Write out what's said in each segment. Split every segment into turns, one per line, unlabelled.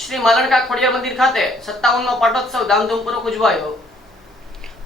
શ્રી માલણકા ખોડિયાર મંદિર ખાતે સત્તાવનમો પાટોત્સવ ધામધૂમપૂર્વક ઉજવાયો.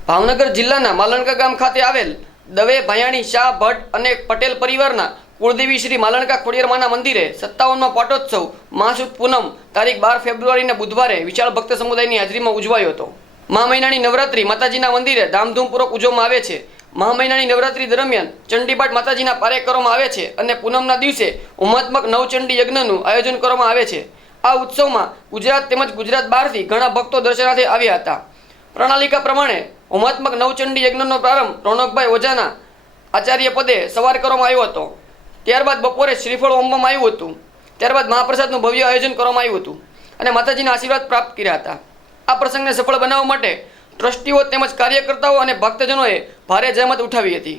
ભાવનગર જિલ્લાના માલણકા ગામ ખાતે આવેલ દવે ભયાણી શાહ ભટ્ટ અને પટેલ પરિવારના કુળદેવી શ્રી માલણકા ખોડિયારમાના મંદિરે સત્તાવનમો પાટોત્સવ માસુદ પૂનમ તારીખ બાર ફેબ્રુઆરીના બુધવારે વિશાળ ભક્ત સમુદાયની હાજરીમાં ઉજવાયો હતો. મહા મહિનાની નવરાત્રી માતાજીના મંદિરે ધામધૂમપૂર્વક ઉજવવામાં આવે છે. મહા મહિનાની નવરાત્રી દરમિયાન ચંડીપાઠ માતાજીના પારે કરવામાં આવે છે અને પૂનમના દિવસે ઉમાત્મક નવચંડી યજ્ઞનું આયોજન કરવામાં આવે છે. આ ઉત્સવમાં ગુજરાત તેમજ ગુજરાત બહારથી ઘણા ભક્તો દર્શનાર્થે આવ્યા હતા. પ્રણાલિકા પ્રમાણે હોમાત્મક નવચંડી યજ્ઞનો પ્રારંભ રોનકભાઈ ઓઝાના આચાર્ય પદે સવાર કરવામાં આવ્યો હતો. ત્યારબાદ બપોરે શ્રીફળ હોમવામાં આવ્યું હતું. ત્યારબાદ મહાપ્રસાદનું ભવ્ય આયોજન કરવામાં આવ્યું હતું અને માતાજીના આશીર્વાદ પ્રાપ્ત કર્યા હતા. આ પ્રસંગને સફળ બનાવવા માટે ટ્રસ્ટીઓ તેમજ કાર્યકર્તાઓ અને ભક્તજનોએ ભારે જહેમત ઉઠાવી હતી.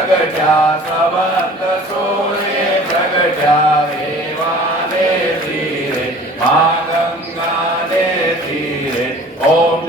પ્રગટ્યા સવંત સોરે પ્રગટ્યા દેવાને ધીરે મા ગંગાને ધીરે ઓમ